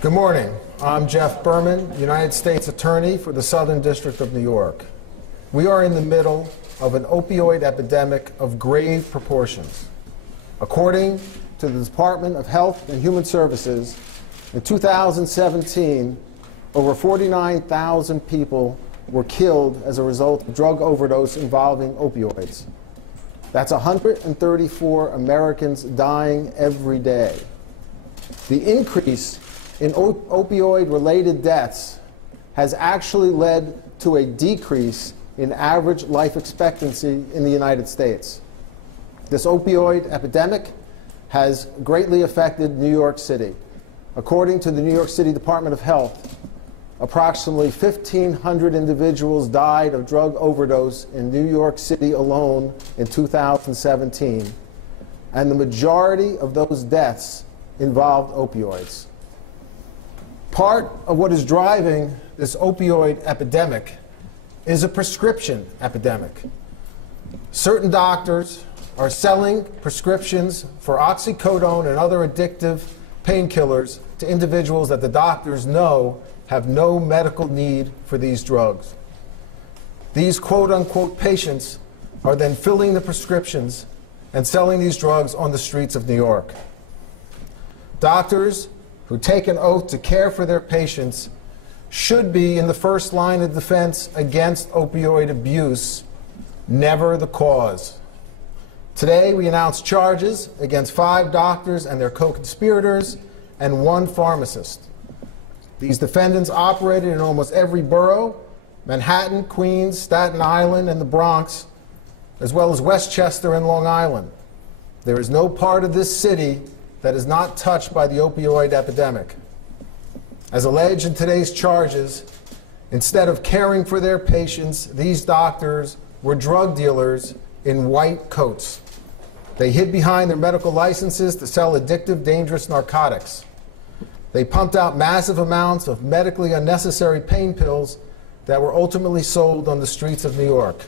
Good morning. I'm Jeff Berman, United States Attorney for the Southern District of New York. We are in the middle of an opioid epidemic of grave proportions. According to the Department of Health and Human Services, in 2017, over 49,000 people were killed as a result of drug overdose involving opioids. That's 134 Americans dying every day. The increase in opioid-related deaths has actually led to a decrease in average life expectancy in the United States. This opioid epidemic has greatly affected New York City. According to the New York City Department of Health, approximately 1,500 individuals died of drug overdose in New York City alone in 2017, and the majority of those deaths involved opioids. Part of what is driving this opioid epidemic is a prescription epidemic. Certain doctors are selling prescriptions for oxycodone and other addictive painkillers to individuals that the doctors know have no medical need for these drugs. These quote-unquote patients are then filling the prescriptions and selling these drugs on the streets of New York. Doctors who take an oath to care for their patients should be in the first line of defense against opioid abuse, never the cause. Today, we announced charges against 5 doctors and their co-conspirators and 1 pharmacist. These defendants operated in almost every borough: Manhattan, Queens, Staten Island, and the Bronx, as well as Westchester and Long Island. There is no part of this city that is not touched by the opioid epidemic. As alleged in today's charges, instead of caring for their patients, these doctors were drug dealers in white coats. They hid behind their medical licenses to sell addictive, dangerous narcotics. They pumped out massive amounts of medically unnecessary pain pills that were ultimately sold on the streets of New York.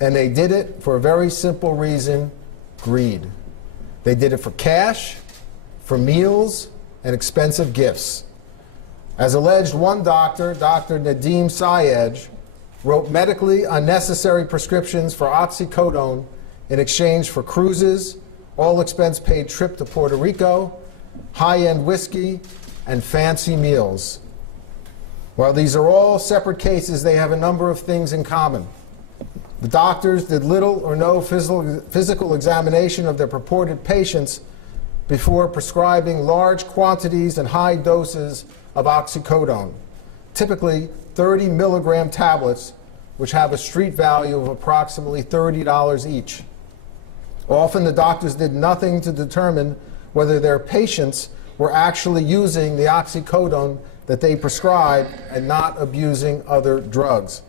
And they did it for a very simple reason: greed. They did it for cash, for meals, and expensive gifts. As alleged, one doctor, Dr. Nadeem Syed, wrote medically unnecessary prescriptions for oxycodone in exchange for cruises, all-expense-paid trip to Puerto Rico, high-end whiskey, and fancy meals. While these are all separate cases, they have a number of things in common. The doctors did little or no physical examination of their purported patients before prescribing large quantities and high doses of oxycodone, typically 30 milligram tablets, which have a street value of approximately $30 each. Often the doctors did nothing to determine whether their patients were actually using the oxycodone that they prescribed and not abusing other drugs.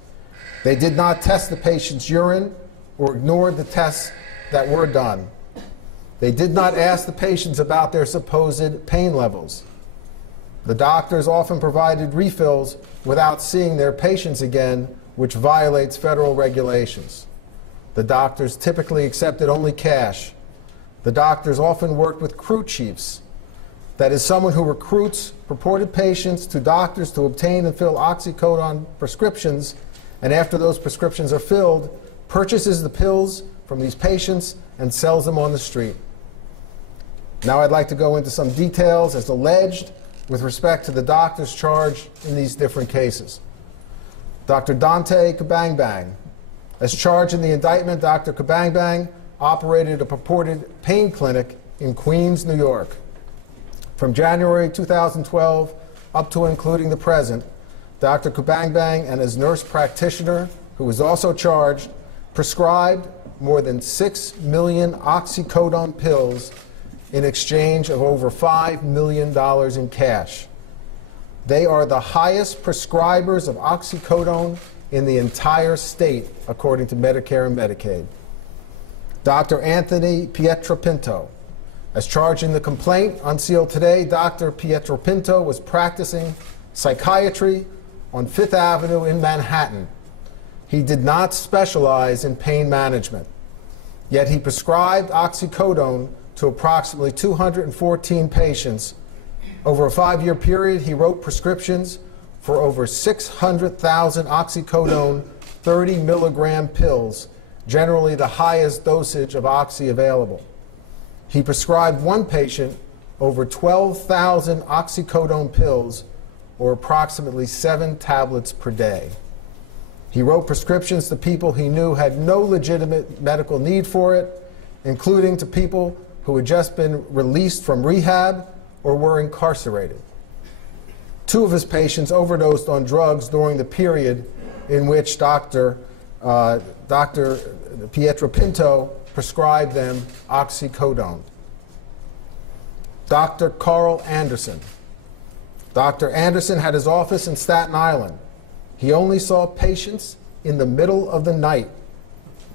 They did not test the patient's urine or ignored the tests that were done. They did not ask the patients about their supposed pain levels. The doctors often provided refills without seeing their patients again, which violates federal regulations. The doctors typically accepted only cash. The doctors often worked with crew chiefs, that is, someone who recruits purported patients to doctors to obtain and fill oxycodone prescriptions, and after those prescriptions are filled, purchases the pills from these patients and sells them on the street. Now I'd like to go into some details as alleged with respect to the doctors charged in these different cases. Dr. Dante Kabangbang. As charged in the indictment, Dr. Kabangbang operated a purported pain clinic in Queens, New York. From January 2012 up to and including the present, Dr. Kabangbang and his nurse practitioner, who was also charged, prescribed more than 6 million oxycodone pills in exchange of over $5 million in cash. They are the highest prescribers of oxycodone in the entire state, according to Medicare and Medicaid. Dr. Anthony Pietropinto. As charged in the complaint, unsealed today, Dr. Pietropinto was practicing psychiatry on Fifth Avenue in Manhattan. He did not specialize in pain management, yet he prescribed oxycodone to approximately 214 patients Over a 5-year period, he wrote prescriptions for over 600,000 oxycodone 30-milligram pills, generally the highest dosage of oxy available. He prescribed one patient over 12,000 oxycodone pills, or approximately 7 tablets per day. He wrote prescriptions to people he knew had no legitimate medical need for it, including to people who had just been released from rehab or were incarcerated. 2 of his patients overdosed on drugs during the period in which Dr. Pietro Pinto prescribed them oxycodone. Dr. Carl Anderson. Dr. Anderson had his office in Staten Island. He only saw patients in the middle of the night,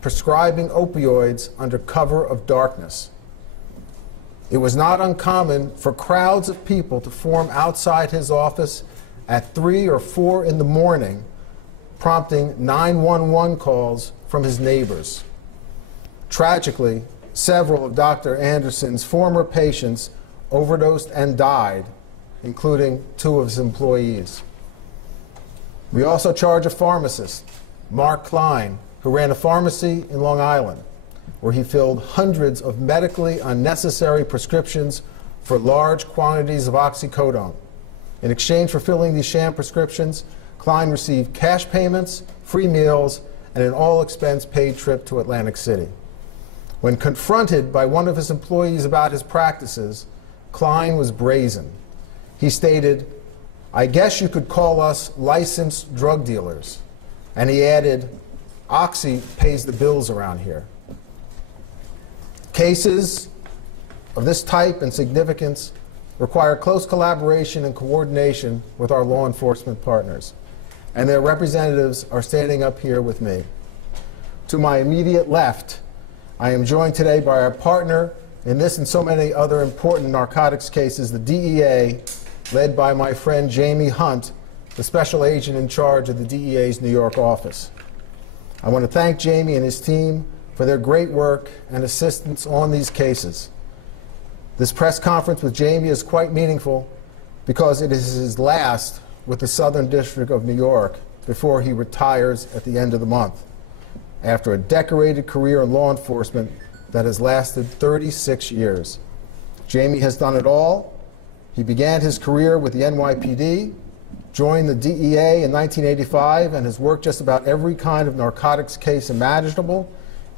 prescribing opioids under cover of darkness. It was not uncommon for crowds of people to form outside his office at 3 or 4 in the morning, prompting 911 calls from his neighbors. Tragically, several of Dr. Anderson's former patients overdosed and died, including 2 of his employees. We also charge a pharmacist, Mark Klein, who ran a pharmacy in Long Island, where he filled hundreds of medically unnecessary prescriptions for large quantities of oxycodone. In exchange for filling these sham prescriptions, Klein received cash payments, free meals, and an all-expense paid trip to Atlantic City. When confronted by one of his employees about his practices, Klein was brazen. He stated, "I guess you could call us licensed drug dealers." And he added, "Oxy pays the bills around here." Cases of this type and significance require close collaboration and coordination with our law enforcement partners, and their representatives are standing up here with me. To my immediate left, I am joined today by our partner in this and so many other important narcotics cases, the DEA, led by my friend Jamie Hunt, the special agent in charge of the DEA's New York office. I want to thank Jamie and his team for their great work and assistance on these cases. This press conference with Jamie is quite meaningful because it is his last with the Southern District of New York before he retires at the end of the month, after a decorated career in law enforcement that has lasted 36 years. Jamie has done it all. He began his career with the NYPD, joined the DEA in 1985, and has worked just about every kind of narcotics case imaginable,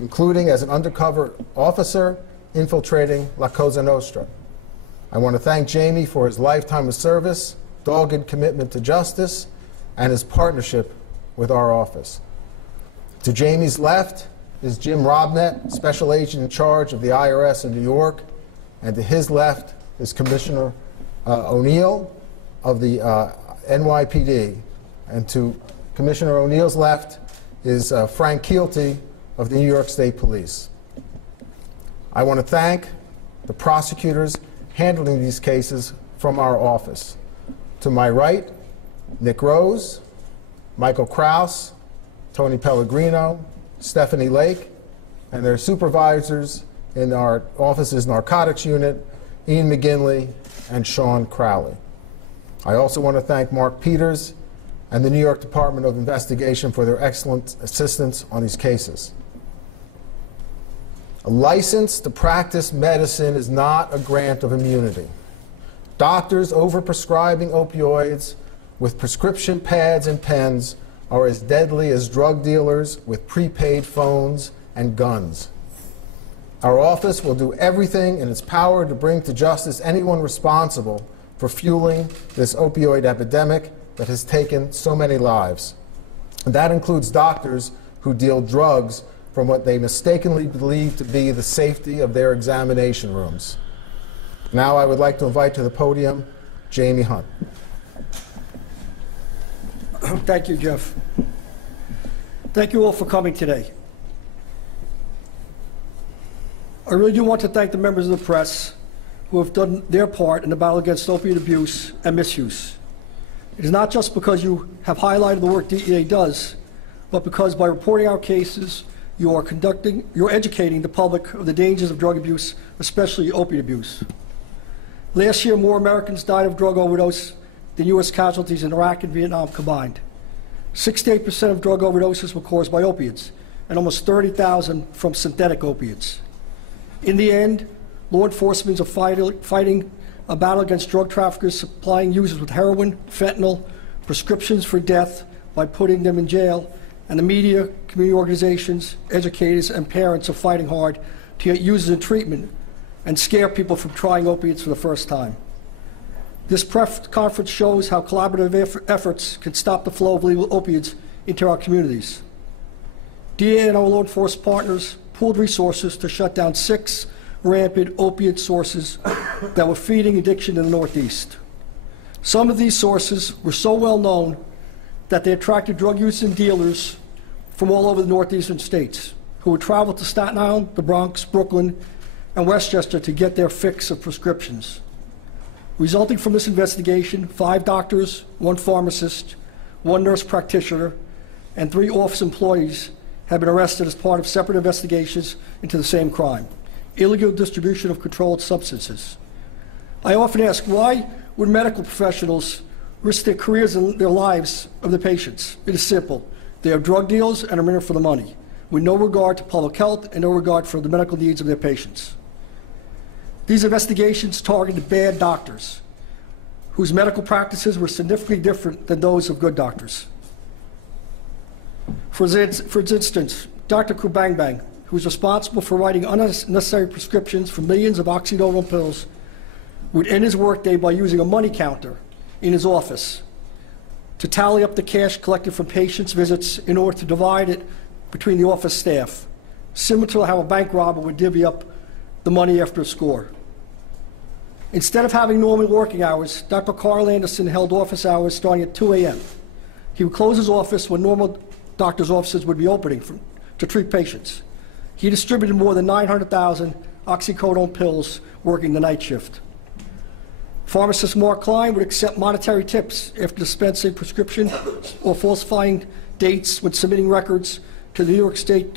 including as an undercover officer infiltrating La Cosa Nostra. I want to thank Jamie for his lifetime of service, dogged commitment to justice, and his partnership with our office. To Jamie's left is Jim Robnett, special agent in charge of the IRS in New York, and to his left is Commissioner O'Neill of the NYPD, and to Commissioner O'Neill's left is Frank Keelty of the New York State Police. I want to thank the prosecutors handling these cases from our office. To my right, Nick Rose, Michael Kraus, Tony Pellegrino, Stephanie Lake, and their supervisors in our office's narcotics unit, Ian McGinley and Sean Crowley. I also want to thank Mark Peters and the New York Department of Investigation for their excellent assistance on these cases. A license to practice medicine is not a grant of immunity. Doctors overprescribing opioids with prescription pads and pens are as deadly as drug dealers with prepaid phones and guns. Our office will do everything in its power to bring to justice anyone responsible for fueling this opioid epidemic that has taken so many lives. And that includes doctors who deal drugs from what they mistakenly believe to be the safety of their examination rooms. Now I would like to invite to the podium Jamie Hunt. Thank you, Jeff. Thank you all for coming today. I really do want to thank the members of the press who have done their part in the battle against opiate abuse and misuse. It is not just because you have highlighted the work DEA does, but because by reporting our cases, you're educating the public of the dangers of drug abuse, especially opiate abuse. Last year, more Americans died of drug overdose than U.S. casualties in Iraq and Vietnam combined. 68% of drug overdoses were caused by opiates, and almost 30,000 from synthetic opiates. In the end, law enforcement is fighting a battle against drug traffickers supplying users with heroin, fentanyl, prescriptions for death by putting them in jail, and the media, community organizations, educators, and parents are fighting hard to get users in treatment and scare people from trying opiates for the first time. This conference shows how collaborative efforts can stop the flow of legal opiates into our communities. DA and our law enforcement partners pooled resources to shut down 6 rampant opiate sources that were feeding addiction in the Northeast. Some of these sources were so well known that they attracted drug users and dealers from all over the northeastern states who would travel to Staten Island, the Bronx, Brooklyn, and Westchester to get their fix of prescriptions. Resulting from this investigation, 5 doctors, 1 pharmacist, 1 nurse practitioner, and 3 office employees have been arrested as part of separate investigations into the same crime: illegal distribution of controlled substances. I often ask, why would medical professionals risk their careers and their lives of the patients? It is simple. They are drug dealers and are in it for the money, with no regard to public health and no regard for the medical needs of their patients. These investigations targeted bad doctors whose medical practices were significantly different than those of good doctors. For instance, Dr. Kubangbang, who was responsible for writing unnecessary prescriptions for millions of Oxycodone pills, would end his workday by using a money counter in his office to tally up the cash collected from patients' visits in order to divide it between the office staff, similar to how a bank robber would divvy up the money after a score. Instead of having normal working hours, Dr. Carl Anderson held office hours starting at 2 a.m. He would close his office when normal doctors' offices would be opening to treat patients. He distributed more than 900,000 Oxycodone pills working the night shift. Pharmacist Mark Klein would accept monetary tips after dispensing prescription or falsifying dates when submitting records to the New York State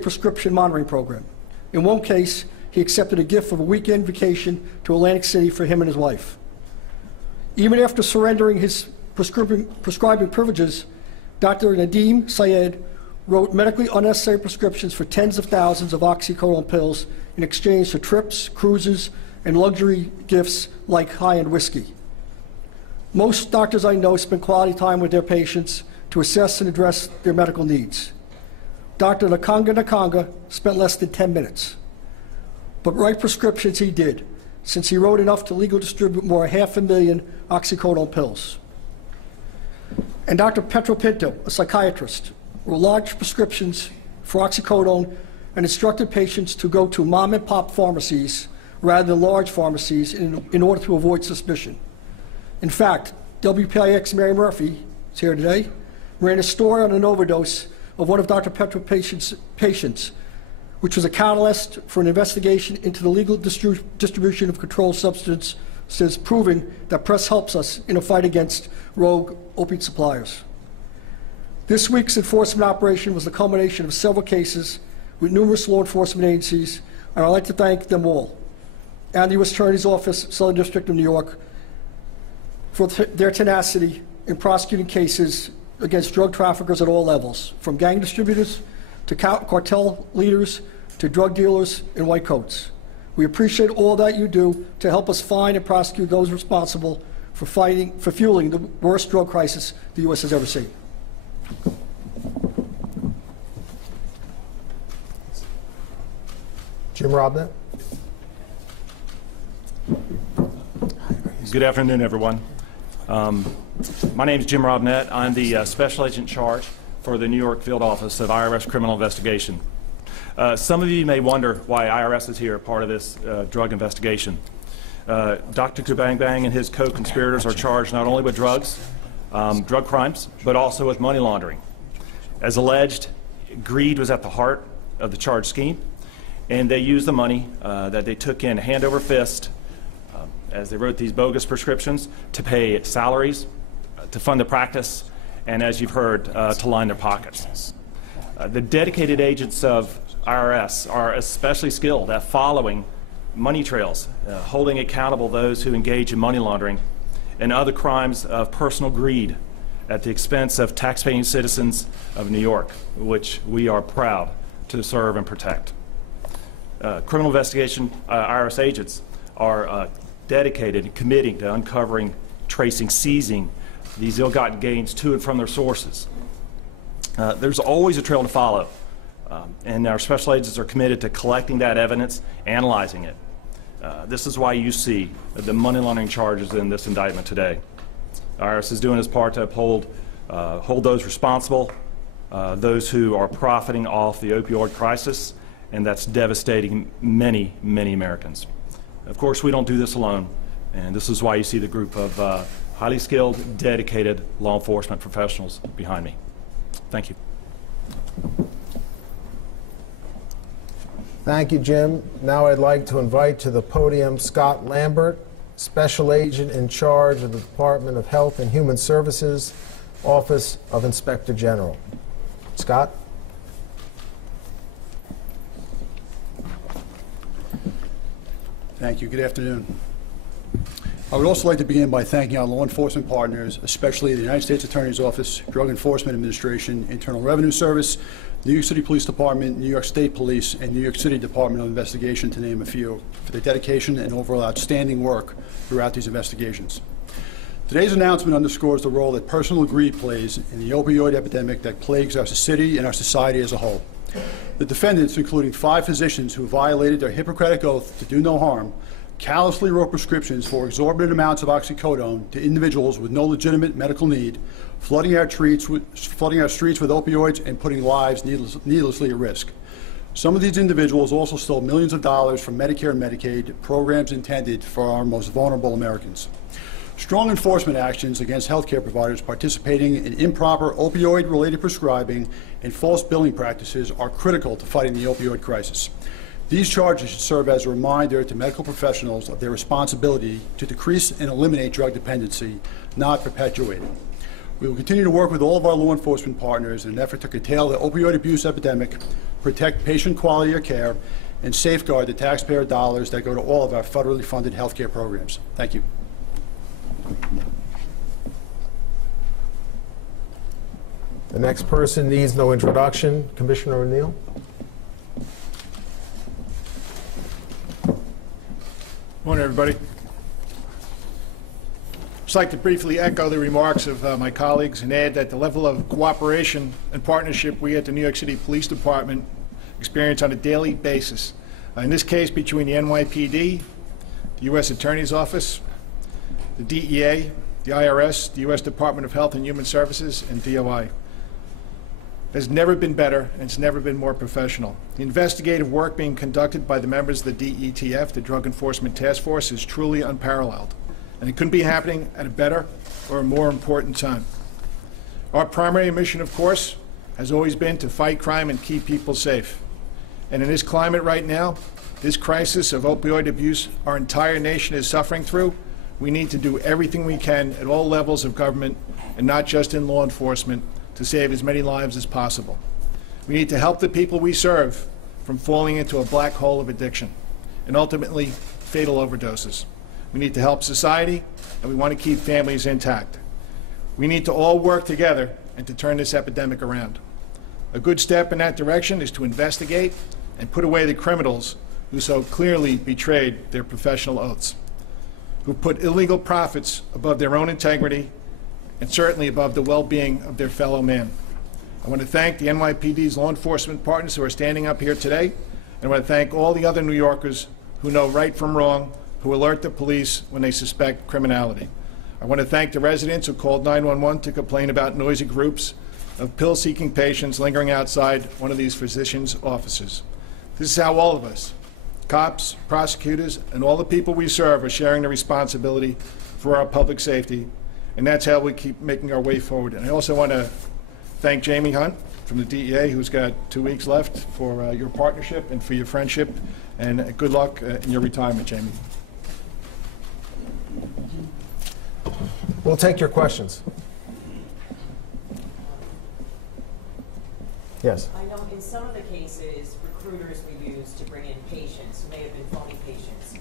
Prescription Monitoring Program. In one case, he accepted a gift of a weekend vacation to Atlantic City for him and his wife. Even after surrendering his prescribing privileges, Dr. Nadeem Syed wrote medically unnecessary prescriptions for tens of thousands of Oxycodone pills in exchange for trips, cruises, and luxury gifts like high-end whiskey. Most doctors I know spend quality time with their patients to assess and address their medical needs. Dr. Nakanga spent less than 10 minutes. But write prescriptions he did, since he wrote enough to legally distribute more than 500,000 Oxycodone pills. And Dr. Petro Pinto, a psychiatrist, wrote large prescriptions for Oxycodone and instructed patients to go to mom-and-pop pharmacies rather than large pharmacies in order to avoid suspicion. In fact, WPIX Mary Murphy is here today, ran a story on an overdose of one of Dr. Petro patients, which was a catalyst for an investigation into the legal distribution of controlled substances, proving that press helps us in a fight against rogue opiate suppliers. This week's enforcement operation was the culmination of several cases with numerous law enforcement agencies, and I'd like to thank them all, and the U.S. Attorney's Office, Southern District of New York, for their tenacity in prosecuting cases against drug traffickers at all levels, from gang distributors to cartel leaders to drug dealers in white coats. We appreciate all that you do to help us find and prosecute those responsible for fueling the worst drug crisis the U.S. has ever seen. Jim Robnett. Good afternoon, everyone. My name is Jim Robnett. I'm the Special Agent in charge for the New York Field Office of IRS Criminal Investigation. Some of you may wonder why IRS is here, part of this drug investigation. Dr. Kubangbang and his co-conspirators are charged not only with drugs, drug crimes, but also with money laundering. As alleged, greed was at the heart of the charge scheme, and they used the money that they took in hand over fist as they wrote these bogus prescriptions to pay salaries, to fund the practice, and as you've heard, to line their pockets. The dedicated agents of IRS are especially skilled at following money trails, holding accountable those who engage in money laundering and other crimes of personal greed at the expense of taxpaying citizens of New York, which we are proud to serve and protect. Criminal investigation IRS agents are dedicated and committing to uncovering, tracing, seizing these ill-gotten gains to and from their sources. There's always a trail to follow, and our special agents are committed to collecting that evidence, analyzing it. This is why you see the money laundering charges in this indictment today. IRS is doing its part to uphold, hold those responsible, those who are profiting off the opioid crisis, and that's devastating many, many Americans. Of course, we don't do this alone, and this is why you see the group of highly skilled, dedicated law enforcement professionals behind me. Thank you. Thank you, Jim. Now I'd like to invite to the podium Scott Lambert, Special Agent in charge of the Department of Health and Human Services, Office of Inspector General. Scott? Thank you. Good afternoon. I would also like to begin by thanking our law enforcement partners, especially the United States Attorney's Office, Drug Enforcement Administration, Internal Revenue Service, New York City Police Department, New York State Police, and New York City Department of Investigation, to name a few, for their dedication and overall outstanding work throughout these investigations. Today's announcement underscores the role that personal greed plays in the opioid epidemic that plagues our city and our society as a whole. The defendants, including 5 physicians who violated their Hippocratic oath to do no harm, callously wrote prescriptions for exorbitant amounts of oxycodone to individuals with no legitimate medical need, flooding our streets with opioids and putting lives needlessly at risk. Some of these individuals also stole millions of dollars from Medicare and Medicaid, programs intended for our most vulnerable Americans. Strong enforcement actions against healthcare providers participating in improper opioid-related prescribing and false billing practices are critical to fighting the opioid crisis. These charges should serve as a reminder to medical professionals of their responsibility to decrease and eliminate drug dependency, not perpetuate it. We will continue to work with all of our law enforcement partners in an effort to curtail the opioid abuse epidemic, protect patient quality of care, and safeguard the taxpayer dollars that go to all of our federally funded healthcare programs. Thank you. The next person needs no introduction. Commissioner O'Neill. Morning, everybody. I'd like to briefly echo the remarks of my colleagues and add that the level of cooperation and partnership we at the New York City Police Department experience on a daily basis, in this case between the NYPD, the U.S. Attorney's Office, the DEA, the IRS, the U.S. Department of Health and Human Services, and DOI. Has never been better, and it's never been more professional. The investigative work being conducted by the members of the DETF, the Drug Enforcement Task Force, is truly unparalleled, and it couldn't be happening at a better or a more important time. Our primary mission, of course, has always been to fight crime and keep people safe. And in this climate right now, this crisis of opioid abuse our entire nation is suffering through, we need to do everything we can at all levels of government, and not just in law enforcement, to save as many lives as possible. We need to help the people we serve from falling into a black hole of addiction and ultimately fatal overdoses. We need to help society, and we want to keep families intact. We need to all work together and to turn this epidemic around. A good step in that direction is to investigate and put away the criminals who so clearly betrayed their professional oaths, who put illegal profits above their own integrity and certainly above the well-being of their fellow man. I want to thank the NYPD's law enforcement partners who are standing up here today, and I want to thank all the other New Yorkers who know right from wrong, who alert the police when they suspect criminality. I want to thank the residents who called 911 to complain about noisy groups of pill-seeking patients lingering outside one of these physicians' offices. This is how all of us, cops, prosecutors, and all the people we serve are sharing the responsibility for our public safety, and that's how we keep making our way forward. And I also want to thank Jamie Hunt from the DEA, who's got 2 weeks left, for your partnership and for your friendship, and good luck in your retirement, Jamie. We'll take your questions. Yes. I know in some of the cases, recruiters were used to bring in patients who may have been phony patients,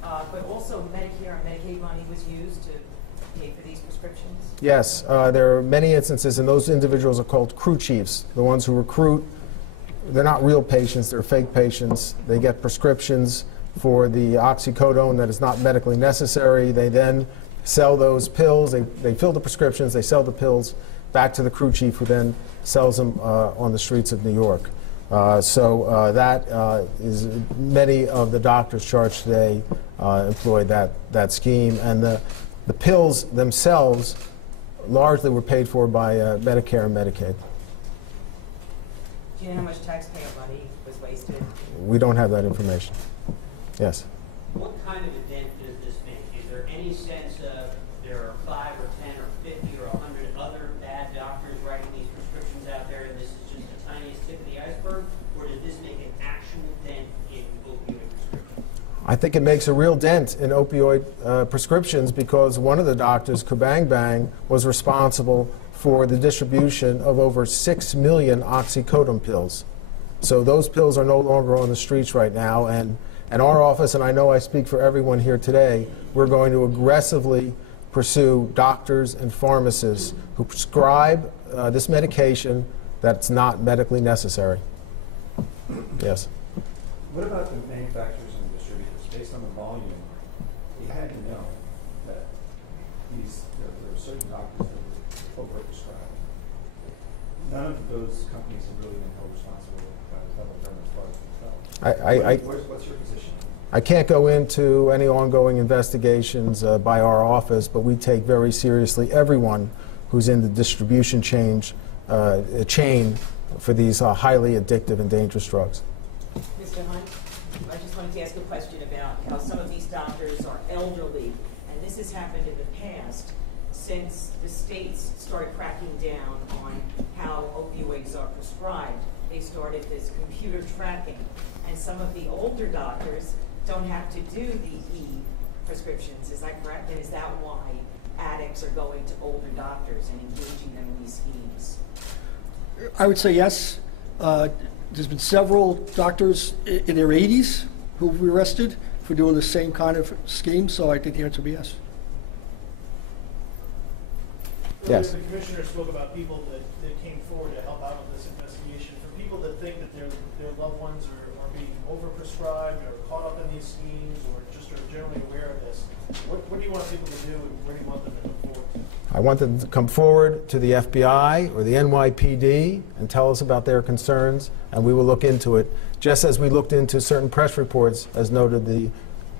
but also Medicare and Medicaid money was used to pay for these prescriptions? Yes, there are many instances, and those individuals are called crew chiefs, the ones who recruit. They're not real patients, they're fake patients. They get prescriptions for the oxycodone that is not medically necessary. They then sell those pills. They fill the prescriptions, they sell the pills back to the crew chief, who then sells them on the streets of New York. That is, many of the doctors charged today employed that scheme, and the pills themselves largely were paid for by Medicare and Medicaid. Do you know how much taxpayer money was wasted? We don't have that information. Yes. What kind of a dent does this make? Is there any sense of there are 5 or 10 or 50 or 100 other bad doctors writing these prescriptions out there, and this is just the tiniest tip of the iceberg? Or does this make an actual dent in opioid prescriptions? I think it makes a real dent in opioid prescriptions, because one of the doctors, Kabang Bang, was responsible for the distribution of over 6 million oxycodone pills. So those pills are no longer on the streets right now, and our office, and I know I speak for everyone here today, we're going to aggressively pursue doctors and pharmacists who prescribe this medication that's not medically necessary. Yes. What about the manufacturers and distributors? Based on the volume, you had to know that there are certain doctors that were overprescribed. None of those companies have really been held responsible by the federal government as far as themselves. What's your position? I can't go into any ongoing investigations by our office, but we take very seriously everyone who's in the distribution chain for these highly addictive and dangerous drugs. Mr. Hunt, I just wanted to ask a question about how some of these doctors are elderly, and this has happened in the past since the states started cracking down on how opioids are prescribed. They started this computer tracking, and some of the older doctors don't have to do the e-prescriptions. Is that correct? And is that why addicts are going to older doctors and engaging them in these schemes? I would say yes. There's been several doctors in their 80s who were arrested for doing the same kind of scheme, so I think the answer would be yes. Yes. The commissioner spoke about people that came forward to help out with this investigation. For people that think that their loved ones are being overprescribed or caught up in these schemes or just are generally aware of this, what do you want people to do, and where do you want them to come forward? I want them to come forward to the FBI or the NYPD and tell us about their concerns, and we will look into it, just as we looked into certain press reports, as noted the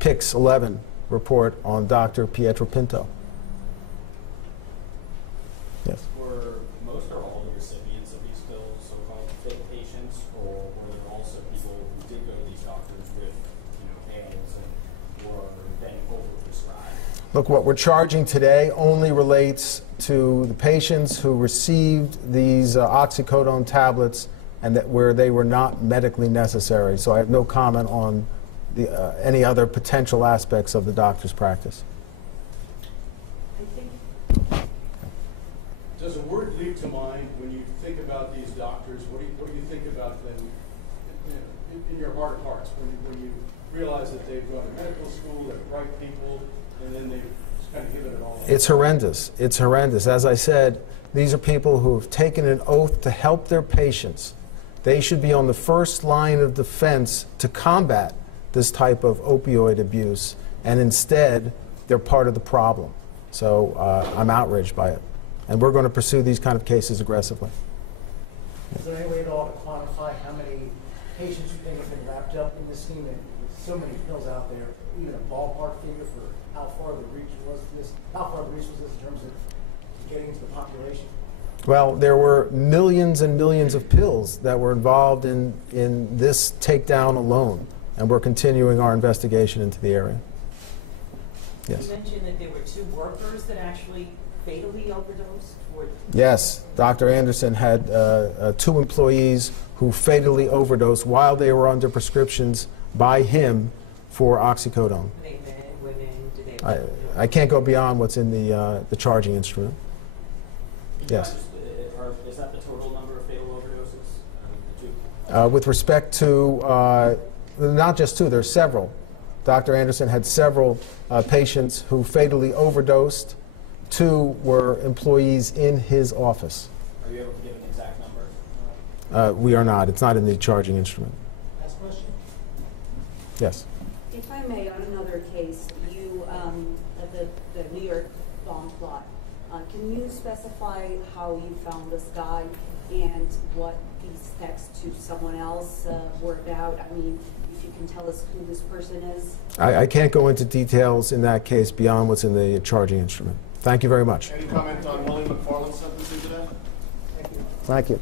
PICS 11 report on Dr. Pietro Pinto. Yes. Were most or all the recipients of these pills so-called fake patients, or were there also people who did go to these doctors with, pills and were then overprescribed? Look, what we're charging today only relates to the patients who received these oxycodone tablets and that where they were not medically necessary. So I have no comment on any other potential aspects of the doctor's practice. Does a word leap to mind when you think about these doctors? What do you think about them in your heart of hearts when you realize that they've gone to medical school, they're bright people, and then they've kind of given it all up? It's horrendous. It's horrendous. As I said, these are people who have taken an oath to help their patients. They should be on the first line of defense to combat this type of opioid abuse, and instead, they're part of the problem. So I'm outraged by it. And we're going to pursue these kind of cases aggressively. Is there any way at all to quantify how many patients you think have been wrapped up in this scheme? And with so many pills out there, even a ballpark figure for how far the reach was this in terms of getting to the population? Well, there were millions and millions of pills that were involved in this takedown alone, and we're continuing our investigation into the area. Yes. You mentioned that there were 2 workers that actually fatally overdosed? Yes, Dr. Anderson had 2 employees who fatally overdosed while they were under prescriptions by him for oxycodone. Are they men, women? Do they I can't go beyond what's in the charging instrument. Yes. Is that the total number of fatal overdoses? With respect to, not just two, there's several. Dr. Anderson had several patients who fatally overdosed. Two were employees in his office. Are you able to give an exact number? We are not. It's not in the charging instrument. Last question. Yes. If I may, on another case, you, the New York bomb plot, can you specify how you found this guy and what these texts to someone else were about? I mean, if you can tell us who this person is. I can't go into details in that case beyond what's in the charging instrument. Thank you very much. Any comment on William McFarland's sentencing today? Thank you.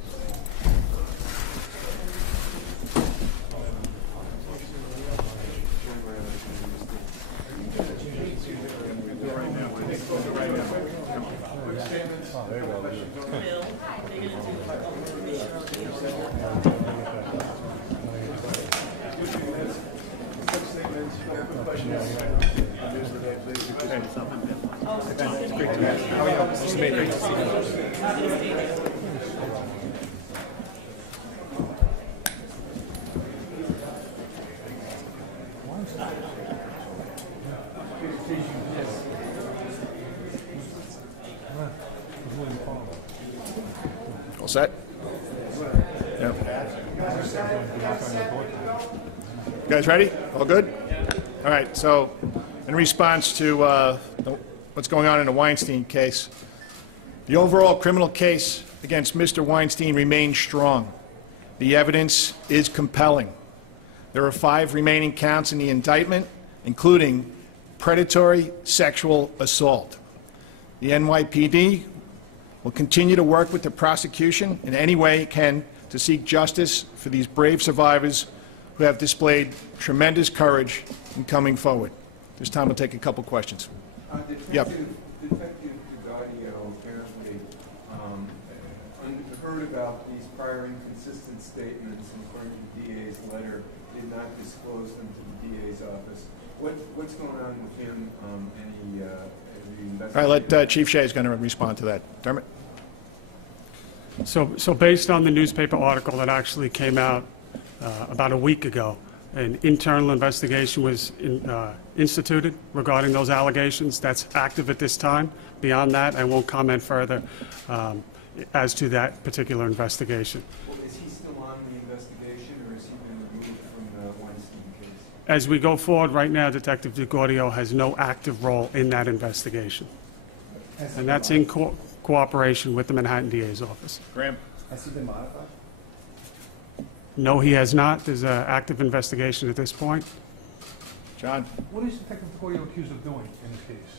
All set? Yep. You guys ready? All good? All right, so in response to what's going on in the Weinstein case, the overall criminal case against Mr. Weinstein remains strong. The evidence is compelling. There are 5 remaining counts in the indictment, including predatory sexual assault. The NYPD will continue to work with the prosecution in any way it can to seek justice for these brave survivors who have displayed tremendous courage in coming forward. This time we'll take a couple questions. Yep. Detective Gadio apparently heard about these prior inconsistent statements and according to the DA's letter did not disclose them to the DA's office. What's going on with him? All right, let Chief Shea is going to respond to that. Dermot? So based on the newspaper article that actually came out about a week ago, an internal investigation was instituted regarding those allegations. That's active at this time. Beyond that, I won't comment further as to that particular investigation. Well, is he still on the investigation, or has he been removed from the Weinstein case? As we go forward right now, Detective DeGaudio has no active role in that investigation. And that's in cooperation with the Manhattan DA's office. Graham? Has he been modified? No, he has not. There's an active investigation at this point. John? What is Detective DeGaudio accused of doing in this case?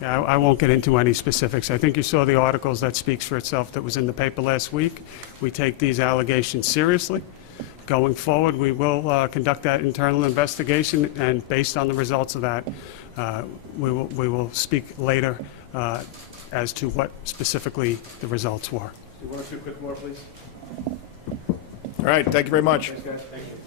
Yeah, I won't get into any specifics. I think you saw the articles. That speaks for itself that was in the paper last week. We take these allegations seriously. Going forward, we will conduct that internal investigation, and based on the results of that, we will speak later as to what specifically the results were. Do 1 or 2 quick more, please. All right, thank you very much. Thanks, guys. Thank you.